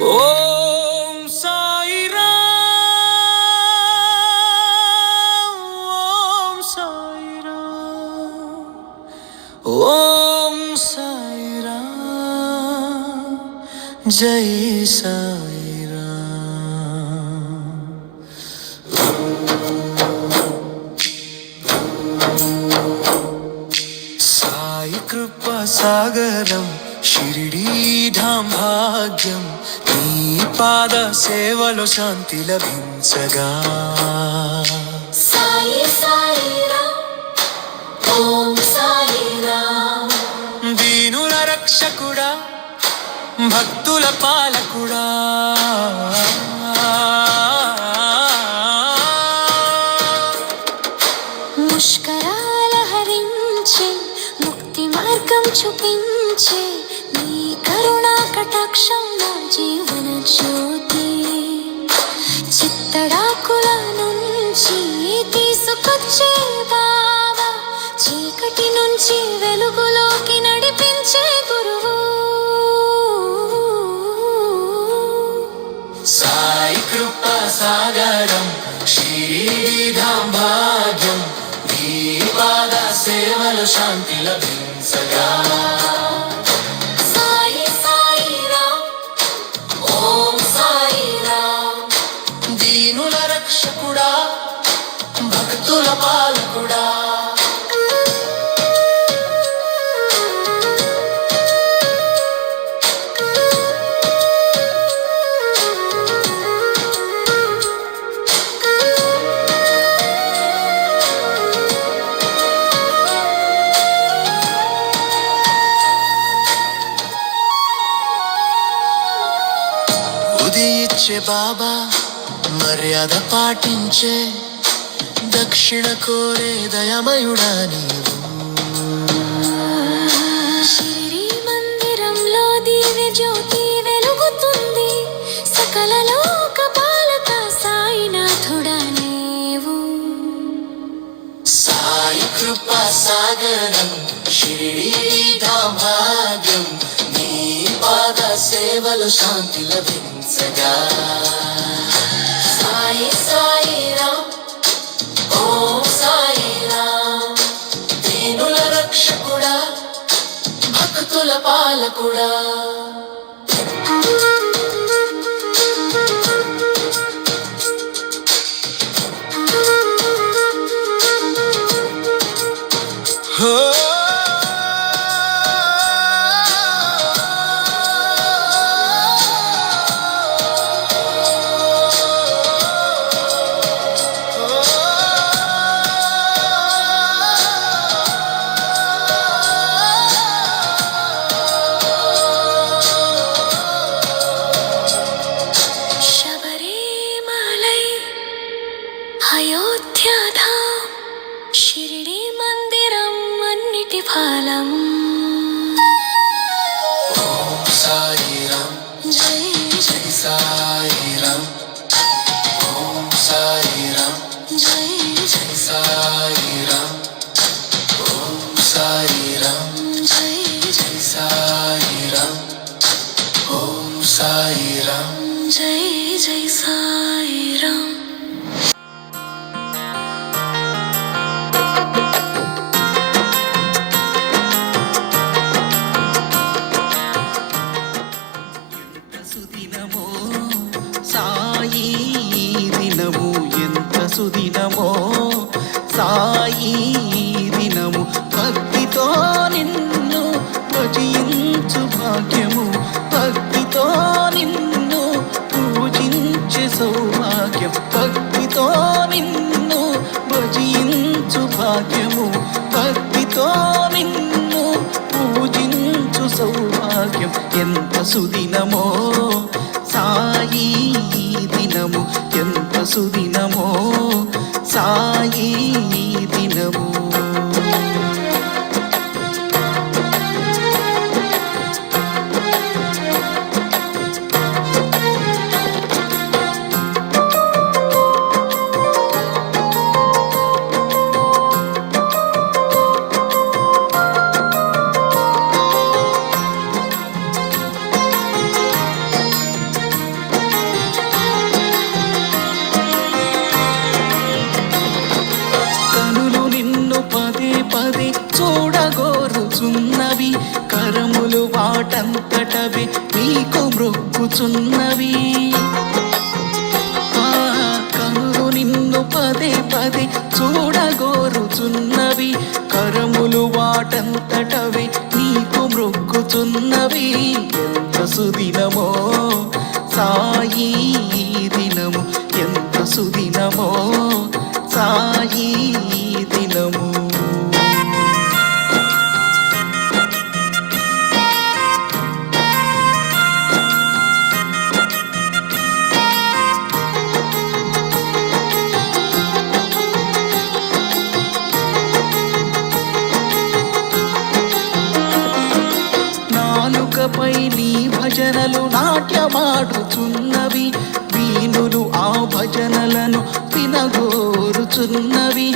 ఓం సాయి రామ్ ఓం సాయి రామ్ ఓం సాయి రామ్ జై సాయి రామ్. సాయి కృపా సాగరం షిరిడీ ధామ్ భాగ్యం, నీ పాద సేవలో శాంతి లభించగా. సాయి సాయి రామ్ ఓం సాయి రామ్. దీనుల రక్షకుడా, భక్తుల పాలకుడా, ముష్కరాల హరించి ముక్తి మార్గం చూపించే నీ కరుణా కటాక్షం నా జీవన జ్యోతి. చిత్తడాకుల నుంచి తీసుకొచ్చే బావా, చీకటి నుంచి వెలుగులోకి నడిపించే గురువు. సాయి కృపా సాగరం షిరిడీ ధామ్ భాగ్యం, నీ పాద సేవలో శాంతి లభించగా. సాయి సాయి రామ్ ఓం సాయి రామ్. దీనుల రక్షకుడా, భక్తుల పాలకుడా, ఉదయించే బాబా, మర్యాద పాటించే దక్షిణ కోరే దయమయుడా నీవు. షిరిడీ మందిరంలో దివ్య జ్యోతి వెలుగుతుంది, సకల లోక పాలక సాయినాథుడా నీవు. సాయి కృపా సాగరం షిరిడీ ధామ్ భాగ్యం, నీ పాద సేవలో శాంతి లభించగా. సాయి సాయి రామ్ ఓం సాయి రామ్. దీనుల రక్షకుడా, భక్తుల పాలకుడా, హో శబరిమలై అయోధ్యాధామ్, షిరిడీ మందిరం అన్నిటి ఫలం. ఓం సాయి రామ్ జై జై సాయి రామ్, ఓం సాయి రామ్ జై జై సాయి రామ్, ఓం సాయి రామ్ జై జై సాయి రామ్, ఓం సాయి రామ్. జై జై సాయి రామ్. సుదినమో సాయి దినము, ఎంత సుదినమో సాయి దినము. భక్తితో నిన్ను భజించు భాగ్యము, భక్తితో నిన్ను పూజించే పదే చూడగోరుచున్నవి, కరములు వాటంతటవి నీకు మ్రొక్కుచున్నవి. కనులు నిన్ను పదే పదే చూడగోరుచున్నవి, కరములు వాటంతటవి నీకు మ్రొక్కుచున్నవి. ఎంత సుదినమో సాయి దినము, ఎంత సుదినమో సాయి దినము. నాలుకపై నీ భజనలు నాట్యమాడుచున్నవి, వీణులు ఆ భజనలను వినగోరుచున్నవి.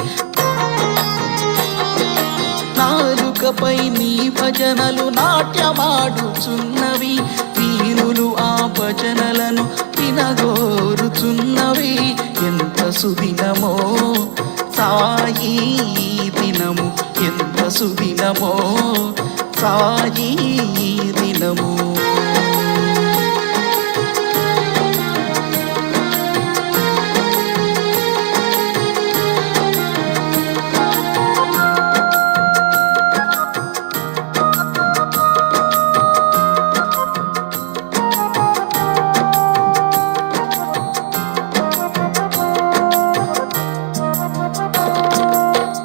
నాలుకపై నీ భజనలు నాట్యమాడుచున్నవి, వీణులు ఆ భజనలను వినగోరుచున్నవి. ఎంత సుదినమో సాయి దినము, ఎంత సుదినమో సాయి దినము.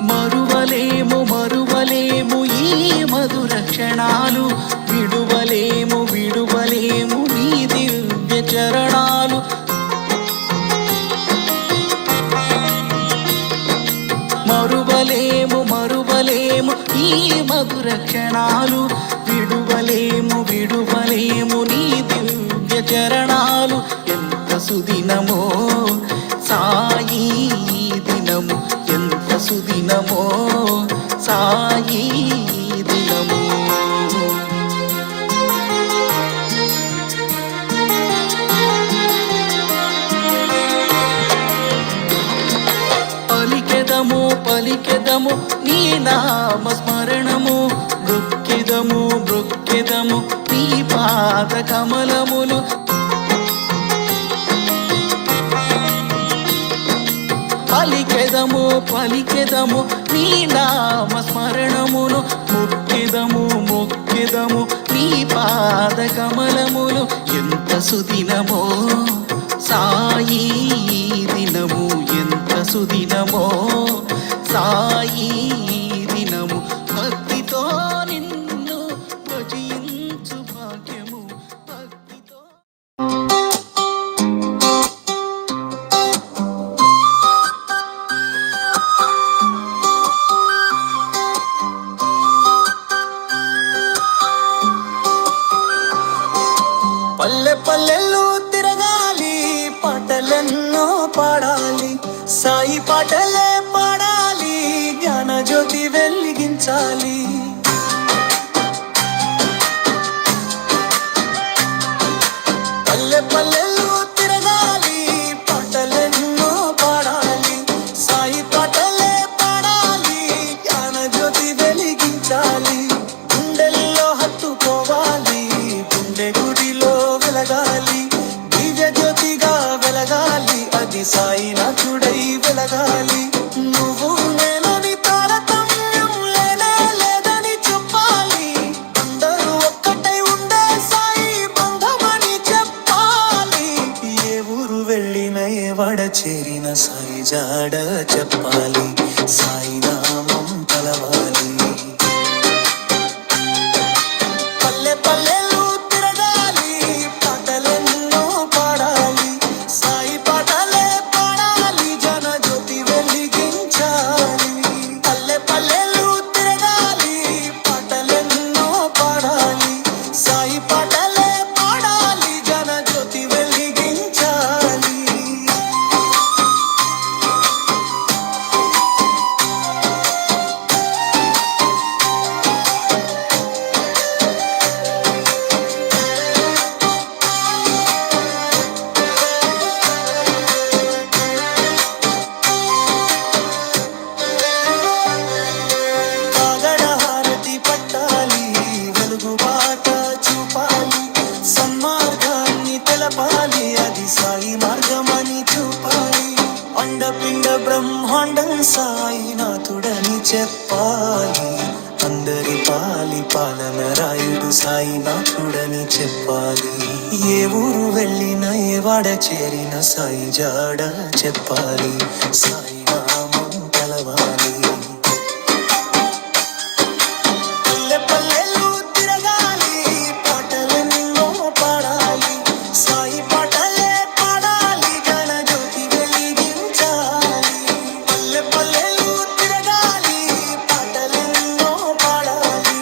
మరువలేము మరువలేము ఈ మధుర క్షణాలు, విడువలేము విడువలేము నీ దివ్య చరణాలు. మరువలేము మరువలేము ఈ మధుర క్షణాలు, విడువలేము విడువలేము నీ దివ్య చరణాలు. ఎంత సుదినమో సాయి దినము, ఎంత సుదినమో సాయి దినము. పలికెదము పలికెదము నీ నామ స్మరణము, మృక్కెదము మృక్కెదము నీ పాద కమలములు. పలికెదము పలికెదము నీ నామ స్మరణమును, మొక్కెదము మొక్కెదము నీ పాద కమలములు. ఎంత సుదినమో సాయి దినము, ఎంత సుదినమో సాయి దినము. భక్తితో నిన్ను భజించు భాగ్యము, భక్తితో. పల్లె పల్లెల్లో తిరగాలి, పాటలెన్నో పాడాలి, సాయి పాటలే పాడాలి, జ్ఞాన జ్యోతి వెలిగించాలి. పల్లె పల్లెల్లో తిరగాలి, పాటలెన్నో పాడాలి, సాయి పాటలే పాడాలి, జ్ఞాన జ్యోతి వెలిగించాలి. గుండెల్లో హత్తుకోవాలి, గుండె గుడిలో వెలగాలి, దివ్య జ్యోతిగా వెలగాలి, అది సాయినాథుడై వెలగాలి. నువ్వు నేనని తారతమ్యం లేనే లేదని చెప్పాలి, అందరూ ఒక్కటై ఉండే సాయి బంధమని చెప్పాలి. ఏ ఊరు వెళ్ళిన ఏ వాడ చేరిన సాయి జాడ చెప్పాలి, సాయి నామం కలవాలి. పల్లె పల్లెలు తిరగాలి, పాటలెన్నో పాడాలి, సాయి పాటలే పాడాలి, జన జ్యోతి వెలిగించాలి. పల్లె పల్లెలు తిరగాలి, పాటలెన్నో పాడాలి, సాయి పాటలే పాడాలి, జన జ్యోతి వెలిగించాలి. సాయినాథుడని చెప్పాలి. ఏ ఊరు వెళ్ళినా ఏ వాడ చేరిన సాయి జాడ చెప్పాలి. సాయి నామం కలవాలి. పల్లె పల్లెలు తిరగాలి, పాటలెన్నో పాడాలి. సాయి పాటలే పాడాలి, ఘన జ్యోతి వెలిగించాలి. పల్లె పల్లెలు తిరగాలి, పాటలెన్నో పాడాలి.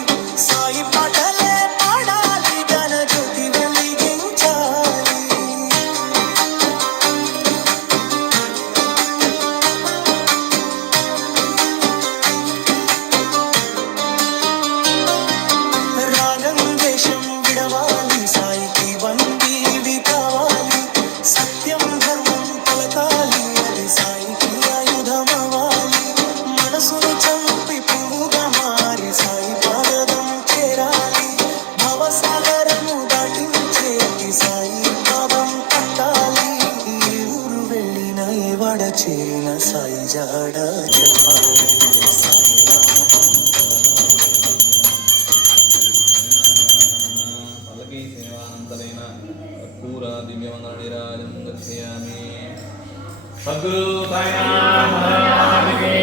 సాయి పాటలే పాడాలి, ఘన జ్యోతి వెలిగించాలి. రాగం దేశం విడవాలి, సాయికి వంగివి కావాలి. సత్యం ధర్మం పలకాలి, అది సాయికి ఆయుధమవాలి. మనసును చంపి పువ్వుగా మారి సాయి పాదం చేరాలి. భవసాగరము దాటించేటి సాయి పాదం పట్టాలి. ఏ ఊరు వెళ్ళిన ఏ వాడ చేరిన సాయి జాడ చెప్పాలి. సాయి నామం పల్లకి సేవానంతరైన కర్పూర దివ్యవందనీరాజం దర్శయామి. సద్గురు సాయినాథ్ మహారాజుకి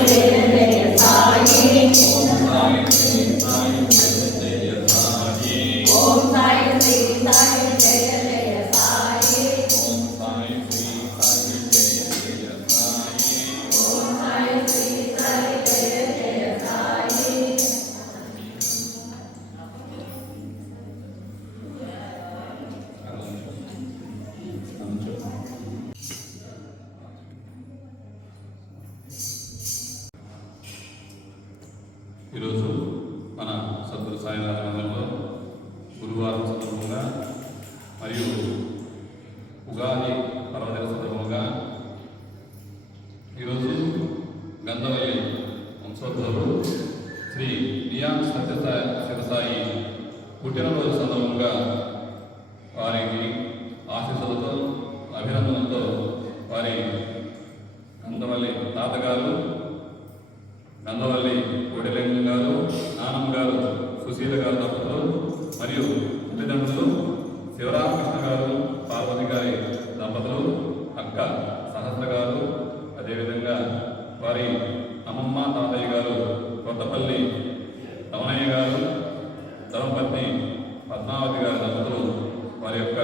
ఓం సాయి శ్రీ సాయి జయ జయ సాయి. ఓం సాయి శ్రీ సాయి జయ జయ సాయి. ఓం సాయి శ్రీ సాయి జయ జయ సాయి. ఈరోజు మన సద్గురు సాయినాథ మందిరంలో గురువారం సందర్భంగా మరియు ఉగాది పర్వదిన సందర్భంగా ఈరోజు గంధవల్లి వంశోద్భవులు శ్రీ నియాన్ సత్యసాయి శివసాయి పుట్టినరోజు సందర్భంగా వారికి ఆశీస్సులతో అభినందనలతో వారి గంధవల్లి తాతగారు గంధవల్లి కోటిలింగం గారు, నానమ్మ గారు సుశీల గారు దంపతులు మరియు తల్లిదండ్రులు శివరామకృష్ణ గారు, పార్వతి గారి దంపతులు, అక్క సహస్ర గారు, అదేవిధంగా వారి అమ్మమ్మ తాతయ్య గారు కొత్తపల్లి రమణయ్య గారు, ధర్మపత్ని పద్మావతి గారి దంపతులు, వారి యొక్క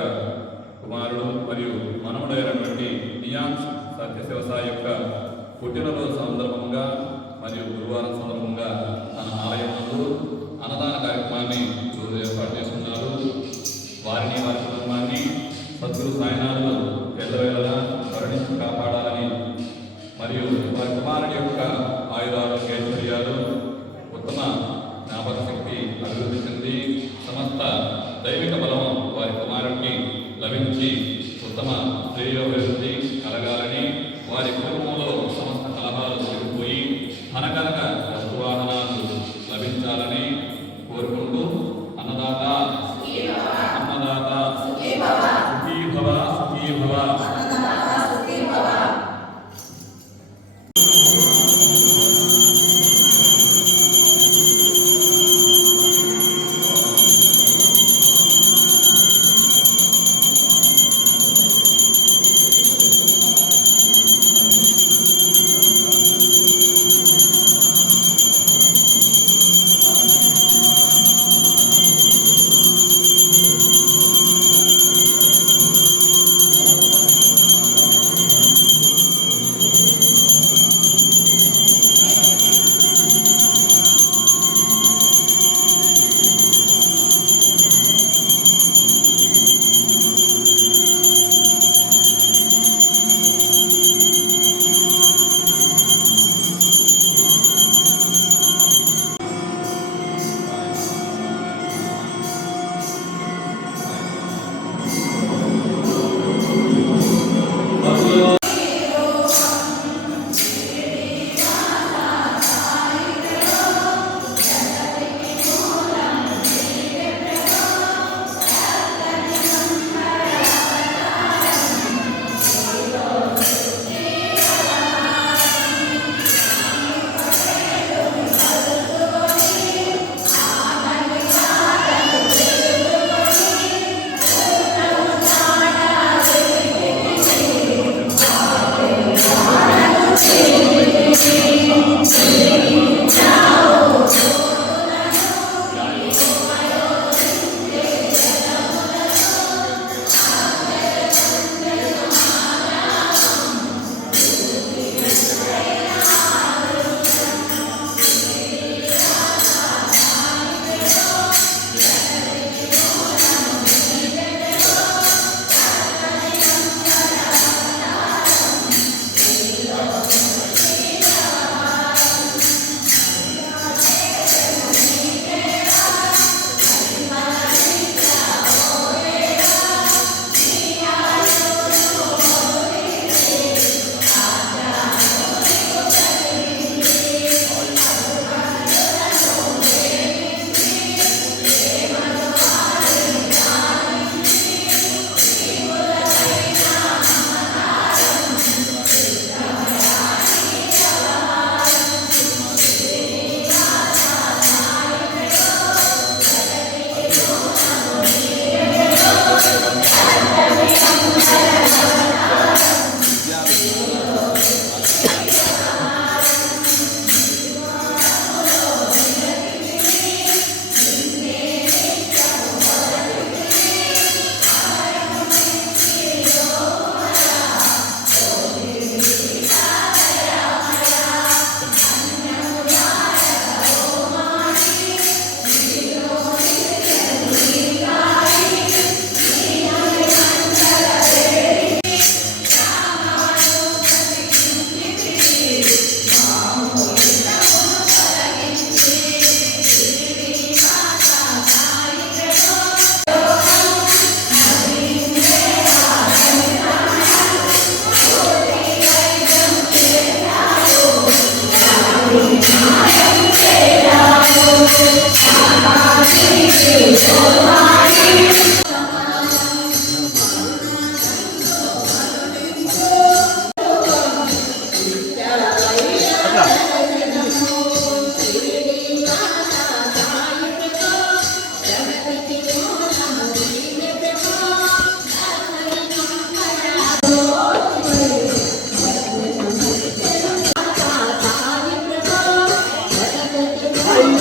కుమారుడు మరియు మనముడైనటువంటి నియాన్ సత్యశివసాయి యొక్క పుట్టినరోజు సందర్భంగా మరియు గురువారం సందర్భంగా మన ఆలయంలో అన్నదాన కార్యక్రమాన్ని ఈరోజు ఏర్పాటు చేస్తున్నారు. వారిని వారి కుటుంబాన్ని సద్గురు సాయినాథులు ఎల్లవేళలా కరుణించి కాపాడాలని మరియు వారి కుమారుడి యొక్క ఆయురారోగ్యైశ్వర్యాలు, ఉత్తమ జ్ఞాపక శక్తి అభివృద్ధి చెంది సమస్త దైవిక బలం వారి కుమారుడికి లభించి ఉత్తమ శ్రేయోభివృద్ధి కలగాలని, వారి కుటుంబంలో సమస్త కలహాలు తొలగిపోయి ధనకనక వస్తువాహనాలు లభించాలని కోరుకుంటూ అన్నదాత అన్నదాత సుఖీ భవ సుఖీ భవ.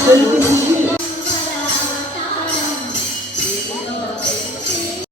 Thank you.